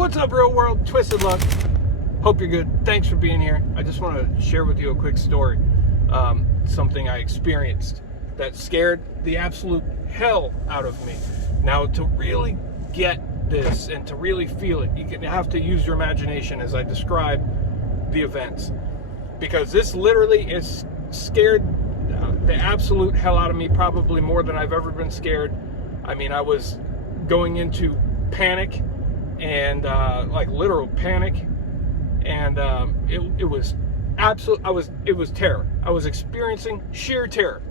What's up, real world? Twisted Luck. Hope you're good. Thanks for being here. I just want to share with you a quick story. Something I experienced that scared the absolute hell out of me. Now, to really get this and to really feel it, you have to use your imagination as I describe the events. Because this literally is scared the absolute hell out of me, probably more than I've ever been scared. I mean, I was going into panic and like literal panic, and it was absolute. It was terror. I was experiencing sheer terror,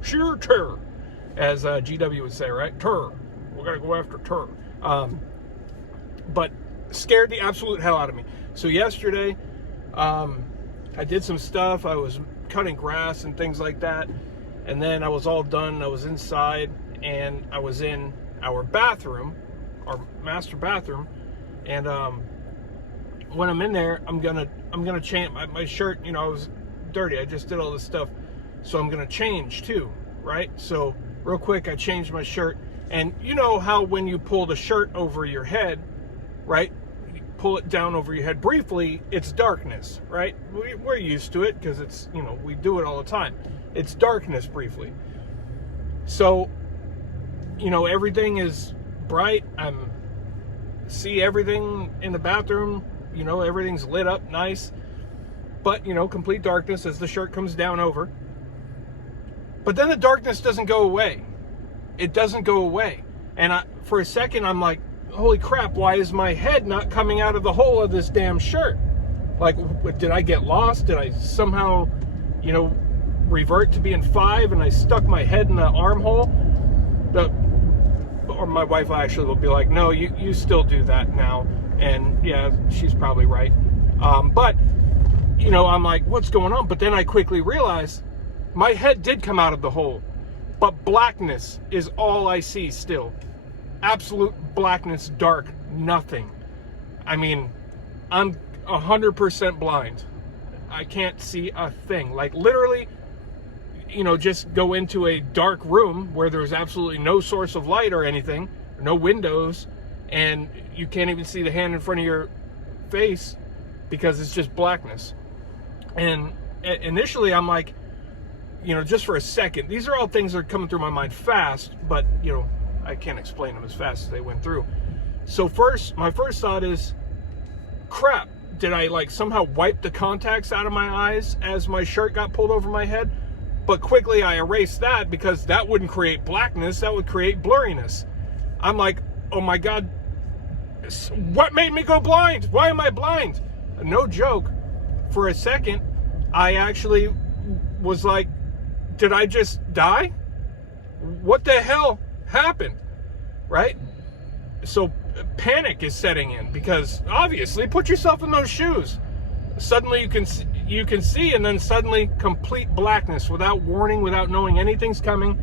sheer terror, as GW would say, right? Terror. We're gonna go after terror. But scared the absolute hell out of me. So yesterday, I did some stuff. I was cutting grass and things like that, and then I was all done. I was inside, and I was in our bathroom, our master bathroom, and when I'm in there, I'm gonna change my shirt. You know, I was dirty. I just did all this stuff, so I'm gonna change too, right? So real quick, I changed my shirt, and you know how when you pull the shirt over your head, right? Pull it down over your head briefly, it's darkness, right? We're used to it because it's, you know, we do it all the time. It's darkness briefly. So, you know, everything is bright. See everything in the bathroom, you know, everything's lit up nice, but, you know, complete darkness as the shirt comes down over. But then the darkness doesn't go away. It doesn't go away. And for a second, I'm like, holy crap, why is my head not coming out of the hole of this damn shirt? Like, did I get lost? Did I somehow, you know, revert to being 5 and I stuck my head in the armhole? Or my wife actually will be like, no, you still do that now. And yeah, she's probably right. But, you know, I'm like, what's going on? But then I quickly realized my head did come out of the hole, but blackness is all I see still. Absolute blackness, dark, nothing. I mean, I'm 100% blind. I can't see a thing. Like, literally, you know, just go into a dark room where there's absolutely no source of light or anything, no windows, and you can't even see the hand in front of your face because it's just blackness. And initially, I'm like, you know, just for a second, these are all things that are coming through my mind fast, but, you know, I can't explain them as fast as they went through. So my first thought is, crap, did I like somehow wipe the contacts out of my eyes as my shirt got pulled over my head? But quickly I erased that because that wouldn't create blackness, that would create blurriness. I'm like, oh my God, what made me go blind? Why am I blind? No joke. For a second, I actually was like, did I just die? What the hell happened, right? So panic is setting in because obviously, put yourself in those shoes. Suddenly you can see, and then suddenly complete blackness without warning, without knowing anything's coming,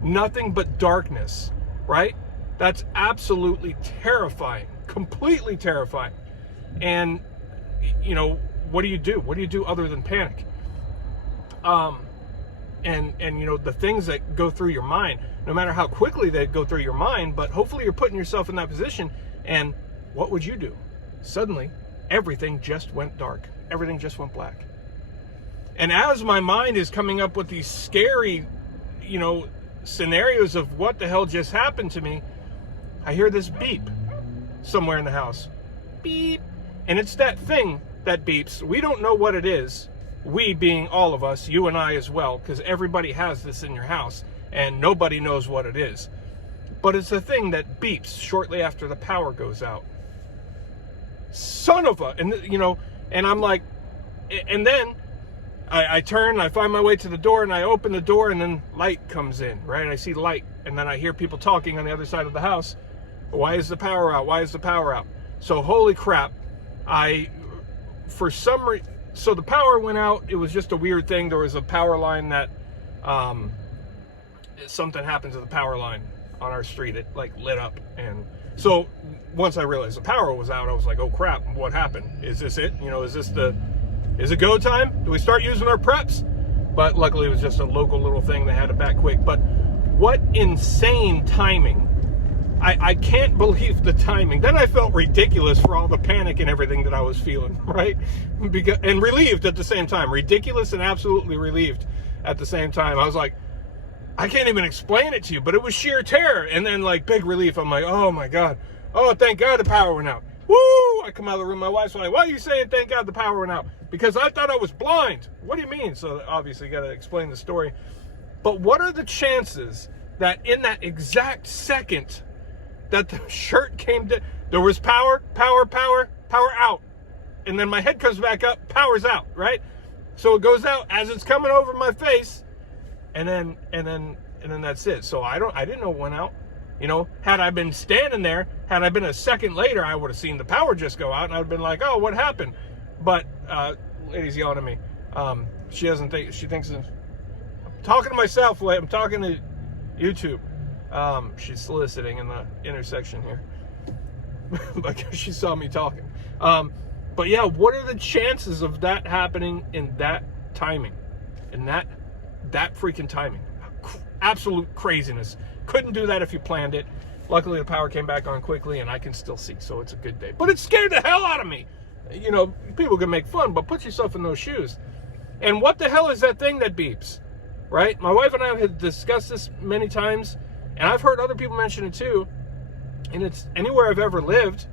nothing but darkness, right? That's absolutely terrifying, completely terrifying. And you know, what do you do? What do you do other than panic? And you know, the things that go through your mind, no matter how quickly they go through your mind, but hopefully you're putting yourself in that position. And what would you do? Suddenly, everything just went dark. Everything just went black. And as my mind is coming up with these scary, you know, scenarios of what the hell just happened to me, I hear this beep somewhere in the house. Beep. And it's that thing that beeps. We don't know what it is. We being all of us, you and I as well, because everybody has this in your house and nobody knows what it is. But it's a thing that beeps shortly after the power goes out. Son of a, and you know, and I'm like, and then I turn, I find my way to the door, and I open the door, and then light comes in, right? I see light, and then I hear people talking on the other side of the house. Why is the power out? Why is the power out? So holy crap, for some reason, so the power went out. It was just a weird thing. There was a power line that, something happened to the power line on our street. It like lit up. And so once I realized the power was out, I was like, oh crap, what happened? Is this it? You know, is it go time? Do we start using our preps? But luckily it was just a local little thing. They had it back quick. But what insane timing. I can't believe the timing. Then I felt ridiculous for all the panic and everything that I was feeling, right? And relieved at the same time. Ridiculous and absolutely relieved at the same time. I was like, I can't even explain it to you, but it was sheer terror. And then like big relief. I'm like, oh my God. Oh, thank God the power went out. Woo! I come out of the room. My wife's like, why are you saying thank God the power went out? Because I thought I was blind. What do you mean? So obviously got to explain the story. But what are the chances that in that exact second that the shirt came to, there was power out. And then my head comes back up, power's out, right? So it goes out as it's coming over my face, and then that's it. So I didn't know it went out. You know, had I been standing there, had I been a second later, I would have seen the power just go out, and I'd have been like, oh, what happened? But lady's yelling at me. She doesn't think, she thinks I'm talking to myself, I'm talking to YouTube. She's soliciting in the intersection here. Because she saw me talking. But yeah, what are the chances of that happening in that timing? In that freaking timing? Absolute craziness. Couldn't do that if you planned it. Luckily, the power came back on quickly, and I can still see, so it's a good day. But it scared the hell out of me. You know, people can make fun, but put yourself in those shoes. And what the hell is that thing that beeps? Right? My wife and I have discussed this many times, and I've heard other people mention it too. And it's anywhere I've ever lived,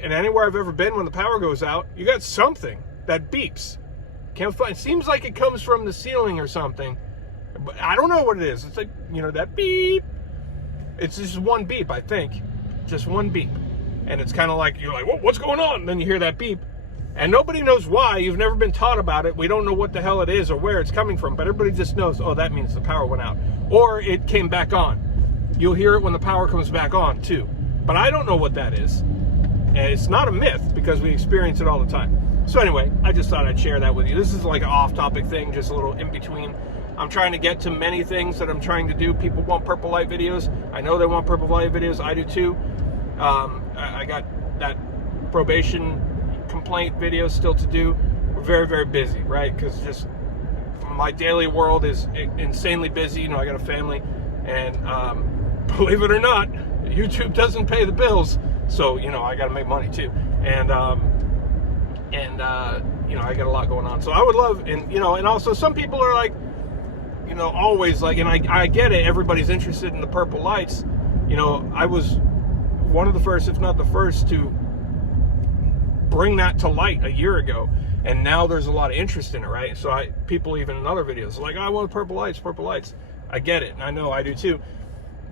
and anywhere I've ever been when the power goes out, you got something that beeps. Can't find. It seems like it comes from the ceiling or something, but I don't know what it is. It's like, you know, that beep. It's just one beep, I think, just one beep, and it's kind of like you're like, what's going on? And then you hear that beep, and nobody knows why. You've never been taught about it. We don't know what the hell it is or where it's coming from, but everybody just knows. Oh, that means the power went out, or it came back on. You'll hear it when the power comes back on too, but I don't know what that is. And it's not a myth because we experience it all the time. So anyway, I just thought I'd share that with you. This is like an off-topic thing, just a little in between. I'm trying to get to many things that I'm trying to do. People want purple light videos. I know they want purple light videos. I do too. I got that probation complaint video still to do. We're very, very busy, right? Because just my daily world is insanely busy. You know, I got a family, and believe it or not, YouTube doesn't pay the bills. So, you know, I got to make money too. And you know, I got a lot going on. So I would love, and, you know, and also some people are like, you know, always like, and I get it, everybody's interested in the purple lights. You know, I was one of the first, if not the first, to bring that to light a year ago. And now there's a lot of interest in it, right? So people even in other videos like, I want purple lights, purple lights. I get it, and I know I do too.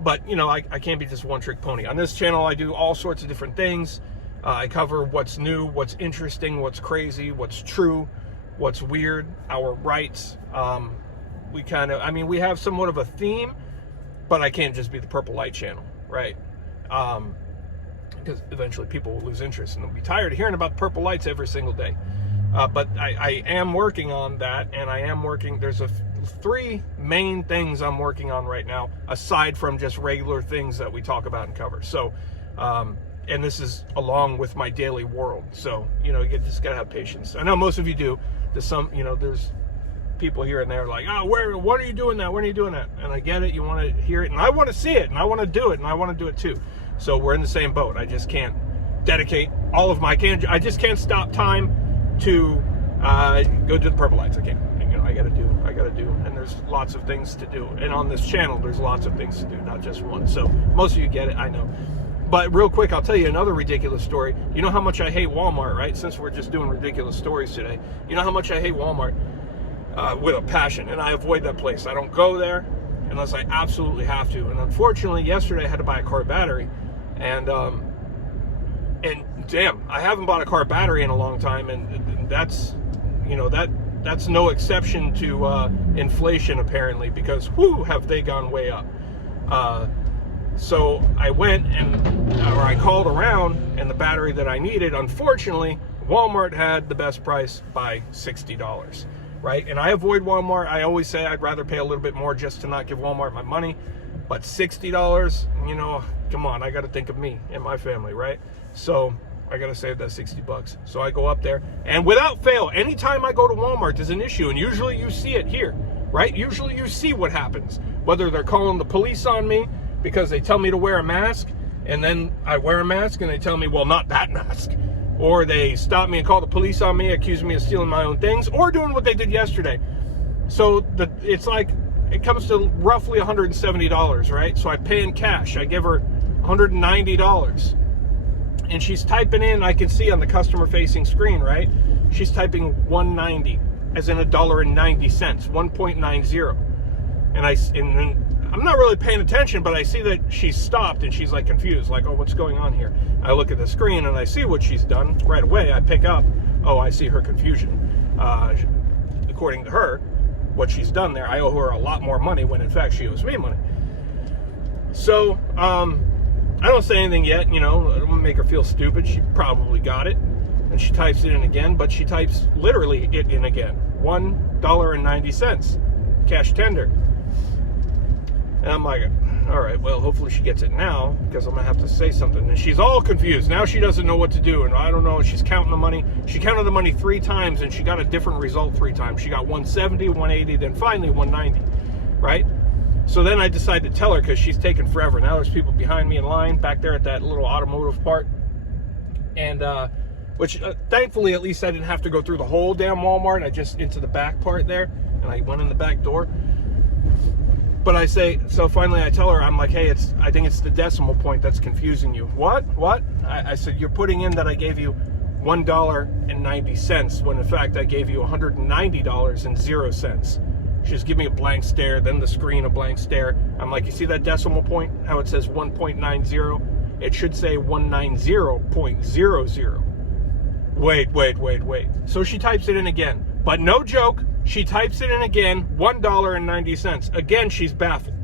But, you know, I can't be just one trick pony. On this channel, I do all sorts of different things. I cover what's new, what's interesting, what's crazy, what's true, what's weird, our rights. We kind of, I mean, we have somewhat of a theme, but I can't just be the purple light channel, right? Because eventually people will lose interest and they'll be tired of hearing about purple lights every single day. But I am working on that, and I am working, there's three main things I'm working on right now, aside from just regular things that we talk about and cover. So, and this is along with my daily world. So, you know, you just gotta have patience. I know most of you do. There's some, you know, there's people here and there like, oh, what are you doing that? When are you doing that? And I get it. You want to hear it, and I want to see it, and I want to do it, and I want to do it too. So we're in the same boat. I just can't dedicate all of my, I just can't stop time to go do the purple lights. I can't. You know, I gotta do, and there's lots of things to do. And on this channel, there's lots of things to do, not just one. So most of you get it, I know. But real quick, I'll tell you another ridiculous story. You know how much I hate Walmart, right? Since we're just doing ridiculous stories today. You know how much I hate Walmart with a passion, and I avoid that place. I don't go there unless I absolutely have to. And unfortunately, yesterday I had to buy a car battery, and damn, I haven't bought a car battery in a long time, and that's, you know, that's no exception to inflation apparently, because whoo, have they gone way up. So I went or I called around, and the battery that I needed, unfortunately, Walmart had the best price by $60, right? And I avoid Walmart. I always say I'd rather pay a little bit more just to not give Walmart my money, but $60, you know, come on, I got to think of me and my family, right? So I got to save that $60. So I go up there, and without fail, anytime I go to Walmart, there's an issue, and usually you see it here, right? Usually you see what happens, whether they're calling the police on me because they tell me to wear a mask, and then I wear a mask and they tell me, well, not that mask. Or they stop me and call the police on me, accuse me of stealing my own things, or doing what they did yesterday. So it's like, it comes to roughly $170, right? So I pay in cash. I give her $190. And she's typing in, I can see on the customer-facing screen, right? She's typing 190, as in $1.90, 1.90. And I'm not really paying attention, but I see that she's stopped and she's like confused, like, oh, what's going on here? I look at the screen and I see what she's done. Right away, I pick up, oh, I see her confusion. According to her, what she's done there, I owe her a lot more money when in fact she owes me money. So, I don't say anything yet, I don't make her feel stupid. She probably got it. And she types it in again, but she types literally it in again. $1.90, cash tender. And I'm like, all right, well, hopefully she gets it now, because I'm going to have to say something. And she's all confused. Now she doesn't know what to do, and I don't know. She's counting the money. She counted the money 3 times, and she got a different result 3 times. She got 170, 180, then finally 190, right? So then I decide to tell her, because she's taking forever. Now there's people behind me in line, back there at that little automotive part. And, which, thankfully, at least I didn't have to go through the whole damn Walmart. I just, into the back part there, and I went in the back door. But I say, so finally I tell her, I'm like, hey, I think it's the decimal point that's confusing you. What? I said, you're putting in that I gave you $1.90, when in fact I gave you $190.00. She just gave me a blank stare, then the screen, a blank stare. I'm like, you see that decimal point? How it says 1.90? It should say 190.00. Wait. So she types it in again. But no joke, she types it in again, $1.90. Again, she's baffled.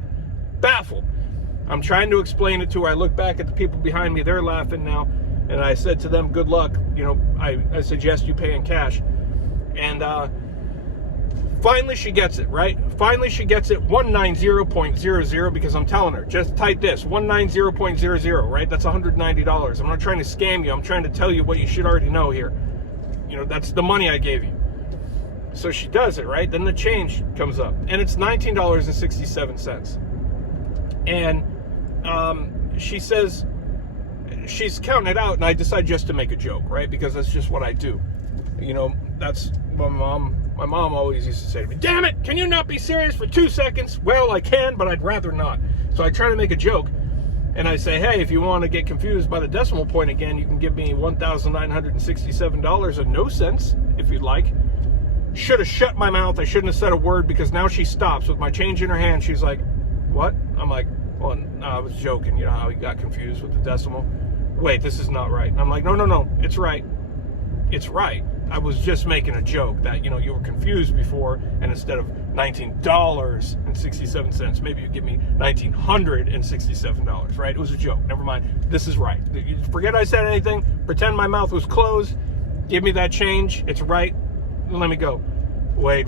I'm trying to explain it to her. I look back at the people behind me, they're laughing now. And I said to them, good luck. I suggest you pay in cash. And finally she gets it, right? Finally she gets it, 190.00, because I'm telling her, just type this, 190.00, right? That's $190. I'm not trying to scam you. I'm trying to tell you what you should already know here. That's the money I gave you. So she does it, right? Then the change comes up, and it's $19.67. And she says, she's counting it out, and I decide just to make a joke, right? Because that's just what I do. That's my mom always used to say to me, damn it, can you not be serious for 2 seconds? Well, I can, but I'd rather not. So I try to make a joke, and I say, hey, if you want to get confused by the decimal point again, you can give me $1,967 and no cents, if you'd like. Should have shut my mouth. I shouldn't have said a word, because now she stops with my change in her hand. She's like, what? I'm like, well, no, I was joking. You know how he got confused with the decimal? Wait, this is not right. And I'm like, no, it's right. It's right. I was just making a joke that, you were confused before, and instead of $19.67, maybe you give me $1,967, right? It was a joke. Never mind. This is right. Forget I said anything. Pretend my mouth was closed. Give me that change. It's right. Let me go. Wait.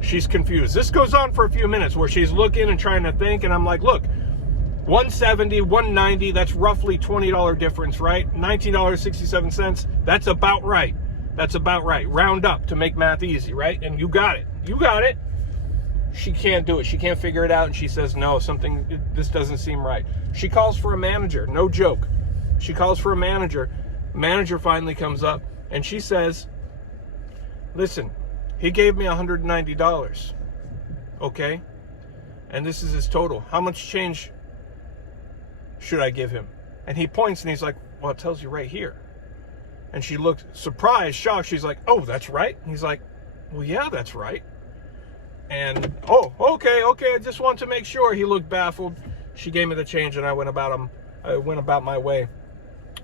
She's confused. This goes on for a few minutes where she's looking and trying to think, and I'm like, look, 170, 190, that's roughly $20 difference, right? $19.67, that's about right. Round up to make math easy, right? And you got it. She can't do it. She can't figure it out, and she says, no, this doesn't seem right. She calls for a manager. No joke. She calls for a manager. Manager finally comes up, and she says, listen, he gave me $190, okay? And this is his total. How much change should I give him? And he points, and he's like, well, it tells you right here. And she looked surprised, shocked. She's like, oh, that's right? And he's like, well, yeah, that's right. And, oh, okay, I just want to make sure. He looked baffled. She gave me the change, and I went about my way,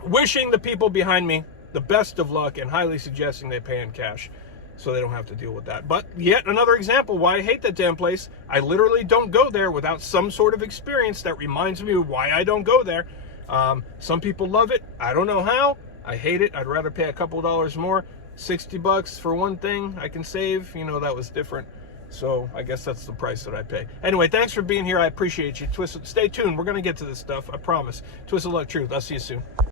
wishing the people behind me the best of luck and highly suggesting they pay in cash so they don't have to deal with that. But yet another example why I hate that damn place. I literally don't go there without some sort of experience that reminds me of why I don't go there. Some people love it. I don't know how. I hate it. I'd rather pay a couple dollars more. $60 for one thing I can save. That was different. So I guess that's the price that I pay. Anyway, thanks for being here. I appreciate you. Stay tuned. We're going to get to this stuff. I promise. Twisted Luck Truth. I'll see you soon.